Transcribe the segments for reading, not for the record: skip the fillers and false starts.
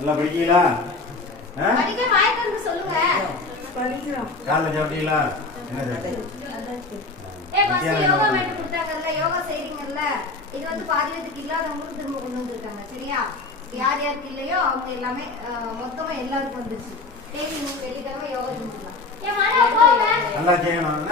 நல்லா படிக்கீங்களா? படிக்க வாய்க்கு சொல்லுங்க. படிக்கிறோம். காலைல சாப்பிட்டீங்களா? என்ன யோகா மேட் கொடுத்தாங்கல்ல, யோகா செய்றீங்கல்ல, இது வந்து பாதிவத்துக்கு இல்லாதவங்களுக்கு திரும்ப கொண்டு வந்திருக்காங்க. சரியா? யார் யாருக்கு இல்லையோ அவங்க எல்லாமே மொத்தமா எல்லாருக்கும் வந்துச்சு. டெய்லி நீங்க வெள்ளிக்கிழமை யோகா செஞ்சுக்கலாம். நல்லா செய்யணும்.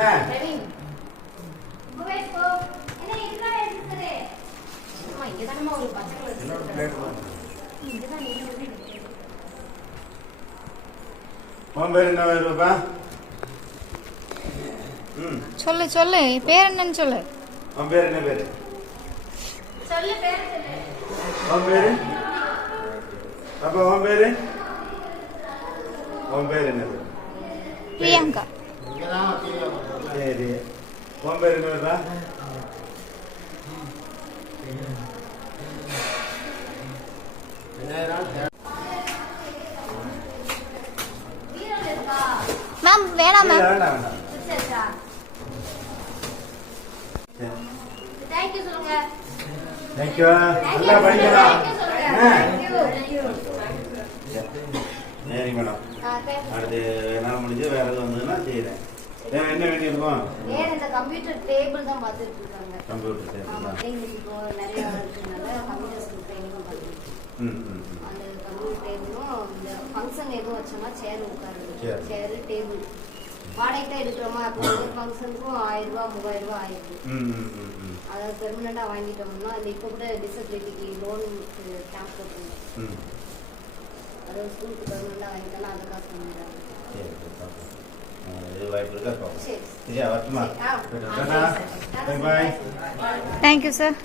சொல்லு சொல்லு, பேர் என்னன்னு சொல்லு. உன் பேர் என்ன பேரு? சொல்லு பேர் சொல்லு. உன் பேரு? அப்ப உன் பேரு? உன் பேர் என்ன பேரு? பிரியங்கா. சரி, உன் பேர் என்ன பேருடா? மேம் வேணாம் மேம். வேண்டாம் வேண்டாம். தேங்க்யூ சொல்லுங்க. தேங்க்யூ. நல்லா படிக்கலாம். சரி மேடம், அடுத்து என்னால் முடிஞ்சு வேற எதுவும் வந்ததுன்னா செய்யறேன். என்ன வேண்டியிருக்கோம்? வேற இந்த கம்ப்யூட்டர் டேபிள் தான் பார்த்துட்டு இருக்காங்க. கம்ப்யூட்டர் டேபிள் தான். இப்போ நிறைய இருக்கிறதுனால கம்ப்யூட்டர் ட்ரைனிங்கும் பார்த்துட்டு அந்த கம்ப்யூட்டர் டேபிளும் இந்த ஃபங்க்ஷன் எதுவும் வச்சோம்னா சேர் உட்காருது. சேர் டேபிள் வாடகைக்கு தான் எடுக்கிறோமா? அப்போ ஒரு ஃபங்க்ஷனுக்கும் 1000 ரூபா 3000 ரூபா ஆயிடுது. அதை பெர்மனண்டா வாங்கிட்டோம்னா அந்த இப்போ கூட டிசபிலிட்டிக்கு லோன் கேம்ப் போட்டுருந்தோம். அது ஸ்கூலுக்கு பெர்மனண்டா வாங்கிட்டோம்னா அது காசு பண்ணிடுறாங்க. வாய்ப்பு இருக்கா? சரியா, வரட்டுமா? Thank you sir.